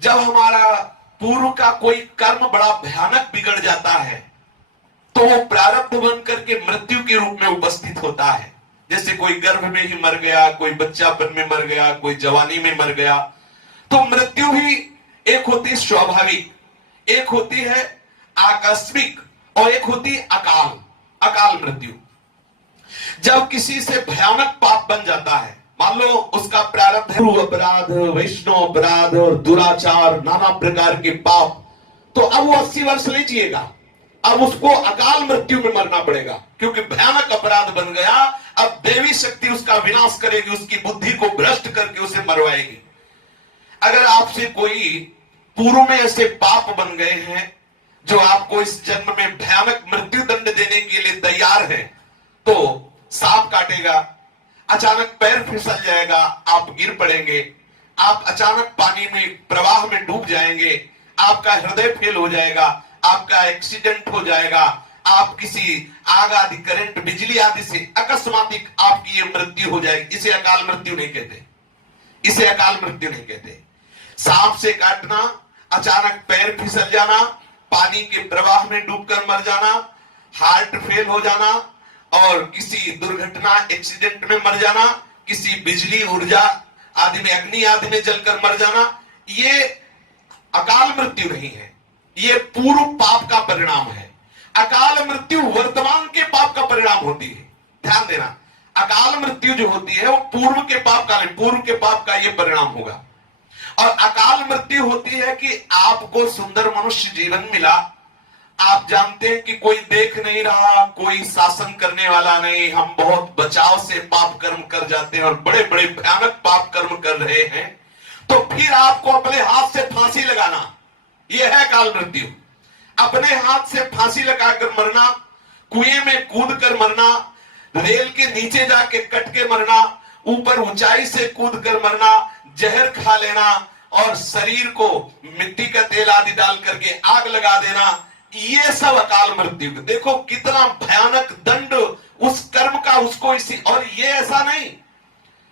जब हमारा पूर्व का कोई कर्म बड़ा भयानक बिगड़ जाता है तो वो प्रारब्ध बन करके मृत्यु के रूप में उपस्थित होता है। जैसे कोई गर्भ में ही मर गया, कोई बच्चापन में मर गया, कोई जवानी में मर गया। तो मृत्यु भी एक होती स्वाभाविक, एक होती है आकस्मिक और एक होती अकाल, अकाल मृत्यु। जब किसी से भयानक पाप बन जाता है, मान लो उसका प्रारब्ध है अपराध, वैष्णव अपराध और दुराचार, नाना प्रकार के पाप, तो अब वो 80 वर्ष नहीं जिएगा, अब उसको अकाल मृत्यु में मरना पड़ेगा, क्योंकि भयानक अपराध बन गया। अब देवी शक्ति उसका विनाश करेगी, उसकी बुद्धि को भ्रष्ट करके उसे मरवाएगी। अगर आपसे कोई पूर्व में ऐसे पाप बन गए हैं जो आपको इस जन्म में भयानक मृत्यु दंड देने के लिए तैयार है, तो सांप काटेगा, अचानक पैर फिसल जाएगा, आप गिर पड़ेंगे, आप अचानक पानी में प्रवाह में डूब जाएंगे, आपका हृदय फेल हो जाएगा, आपका एक्सीडेंट हो जाएगा, आप किसी आग आदि, करंट, बिजली आदि से अकस्मात आपकी ये मृत्यु हो जाएगी। इसे अकाल मृत्यु नहीं कहते, इसे अकाल मृत्यु नहीं कहते। सांप से काटना, अचानक पैर फिसल जाना, पानी के प्रवाह में डूबकर मर जाना, हार्ट फेल हो जाना और किसी दुर्घटना एक्सीडेंट में मर जाना, किसी बिजली ऊर्जा आदि में, अग्नि आदि में जलकर मर जाना, ये अकाल मृत्यु नहीं है, ये पूर्व पाप का परिणाम है। अकाल मृत्यु वर्तमान के पाप का परिणाम होती है। ध्यान देना, अकाल मृत्यु जो होती है वो पूर्व के पाप का नहीं, पूर्व के पाप का ये परिणाम होगा। और अकाल मृत्यु होती है कि आपको सुंदर मनुष्य जीवन मिला, आप जानते हैं कि कोई देख नहीं रहा, कोई शासन करने वाला नहीं, हम बहुत बचाव से पाप कर्म कर जाते हैं और बड़े बड़े भयानक पाप कर्म कर रहे हैं, तो फिर आपको अपने हाथ से फांसी लगाना, यह है अकाल मृत्यु। अपने हाथ से फांसी लगाकर मरना, कुएं में कूद कर मरना, रेल के नीचे जाके कट के मरना, ऊपर ऊंचाई से कूद कर मरना, जहर खा लेना और शरीर को मिट्टी का तेल आदि डाल करके आग लगा देना, ये सब अकाल मृत्यु। देखो कितना भयानक दंड उस कर्म का उसको इसी। और ये ऐसा नहीं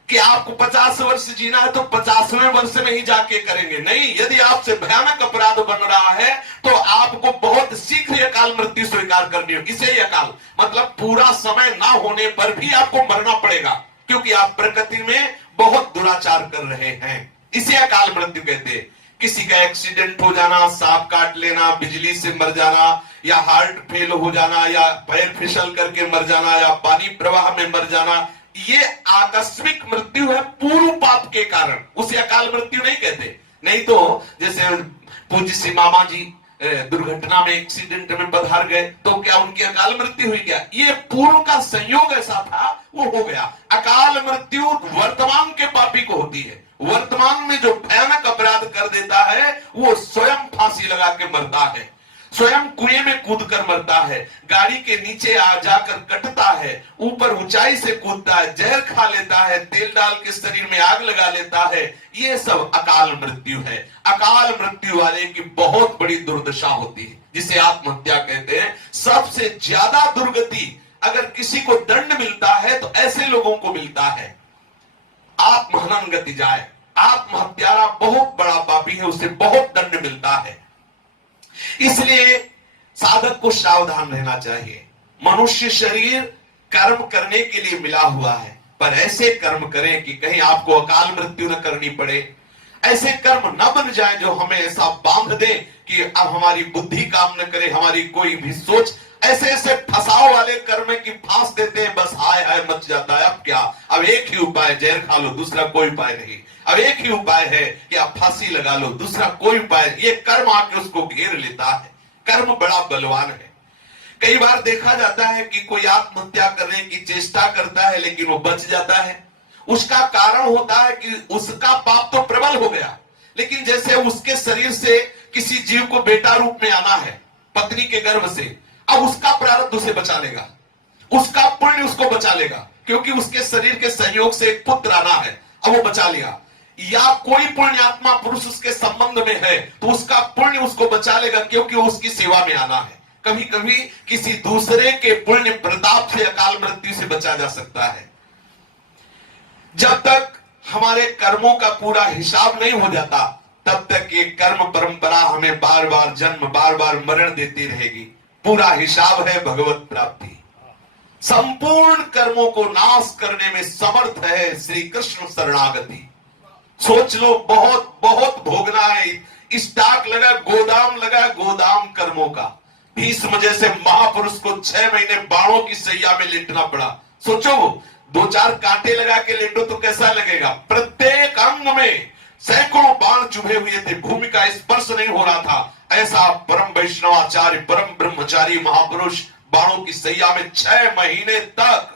कि आपको 50 वर्ष जीना है तो 50वें वर्ष में ही जाके करेंगे, नहीं। यदि आपसे भयानक अपराध बन रहा है तो आपको बहुत शीघ्र अकाल मृत्यु स्वीकार करनी हो। इसे ही अकाल मतलब पूरा समय ना होने पर भी आपको मरना पड़ेगा, क्योंकि आप प्रकृति में बहुत दुराचार कर रहे हैं। इसे अकाल मृत्यु कहते हैं। किसी का एक्सीडेंट हो जाना, सांप काट लेना, बिजली से मर जाना, या हार्ट फेल हो जाना, या पैर फिसल करके मर जाना, या पानी प्रवाह में मर जाना, ये आकस्मिक मृत्यु है पूर्व पाप के कारण, उसे अकाल मृत्यु नहीं कहते। नहीं तो जैसे पूज्य श्री मामा जी दुर्घटना में, एक्सीडेंट में पधार गए, तो क्या उनकी अकाल मृत्यु हुई? क्या ये पूर्व का संयोग ऐसा था, वो हो गया। अकाल मृत्यु वर्तमान के पापी को होती है। वर्तमान में जो भयानक अपराध कर देता है वो स्वयं फांसी लगा के मरता है, स्वयं कुएं में कूद कर मरता है, गाड़ी के नीचे आ जाकर कटता है, ऊपर ऊंचाई से कूदता है, जहर खा लेता है, तेल डाल के शरीर में आग लगा लेता है, ये सब अकाल मृत्यु है। अकाल मृत्यु वाले की बहुत बड़ी दुर्दशा होती है, जिसे आत्महत्या कहते हैं। सबसे ज्यादा दुर्गति अगर किसी को दंड मिलता है तो ऐसे लोगों को मिलता है, आत्महनन गति जाए। आत्महत्यारा बहुत बड़ा पापी है, उसे बहुत दंड मिलता है। इसलिए साधक को सावधान रहना चाहिए। मनुष्य शरीर कर्म करने के लिए मिला हुआ है, पर ऐसे कर्म करें कि कहीं आपको अकाल मृत्यु न करनी पड़े। ऐसे कर्म न बन जाए जो हमें ऐसा बांध दे कि अब हमारी बुद्धि काम न करे, हमारी कोई भी सोच। ऐसे ऐसे फसाव वाले कर्म की फांस देते हैं, बस हाय हाय मच जाता है। अब क्या, अब एक ही उपाय, जहर खा लो, दूसरा कोई उपाय नहीं। अब एक ही उपाय है कि आप फांसी लगा लो, दूसरा कोई उपाय। ये कर्म आके उसको घेर लेता है। कर्म बड़ा बलवान है। कई बार देखा जाता है कि कोई आत्महत्या करने की चेष्टा करता है लेकिन वो बच जाता है। उसका कारण होता है कि उसका पाप तो प्रबल हो गया, लेकिन जैसे उसके शरीर से किसी जीव को बेटा रूप में आना है पत्नी के गर्भ से, अब उसका प्रारब्ध उसे बचा लेगा, उसका पुण्य उसको बचा लेगा, क्योंकि उसके शरीर के संयोग से एक पुत्र आना है, अब वो बचा लिया। या कोई पुण्यात्मा पुरुष उसके संबंध में है तो उसका पुण्य उसको बचा लेगा, क्योंकि वो उसकी सेवा में आना है। कभी कभी किसी दूसरे के पुण्य प्रताप से अकाल मृत्यु से बचा जा सकता है। जब तक हमारे कर्मों का पूरा हिसाब नहीं हो जाता तब तक ये कर्म परंपरा हमें बार बार जन्म बार बार मरण देती रहेगी। पूरा हिसाब है भगवत प्राप्ति। संपूर्ण कर्मों को नाश करने में समर्थ है श्री कृष्ण शरणागति। सोच लो, बहुत बहुत भोगना है। स्टॉक लगा, गोदाम कर्मों का। भीष्म जैसे महापुरुष को 6 महीने बाणों की सैया में लेटना पड़ा। सोचो, 2-4 कांटे लगा के लेटो तो कैसा लगेगा। प्रत्येक अंग में सैकड़ों बाण चुभे हुए थे, भूमि का स्पर्श नहीं हो रहा था। ऐसा परम वैष्णवाचार्य, परम ब्रह्मचारी महापुरुष बाणों की सैया में 6 महीने तक।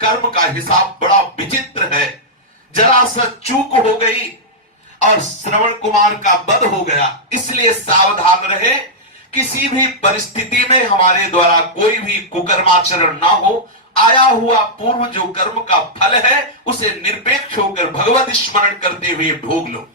कर्म का हिसाब बड़ा विचित्र है। जरा सा चूक हो गई और श्रवण कुमार का वध हो गया। इसलिए सावधान रहे, किसी भी परिस्थिति में हमारे द्वारा कोई भी कुकर्माचरण ना हो। आया हुआ पूर्व जो कर्म का फल है उसे निरपेक्ष होकर भगवत स्मरण करते हुए भोग लो।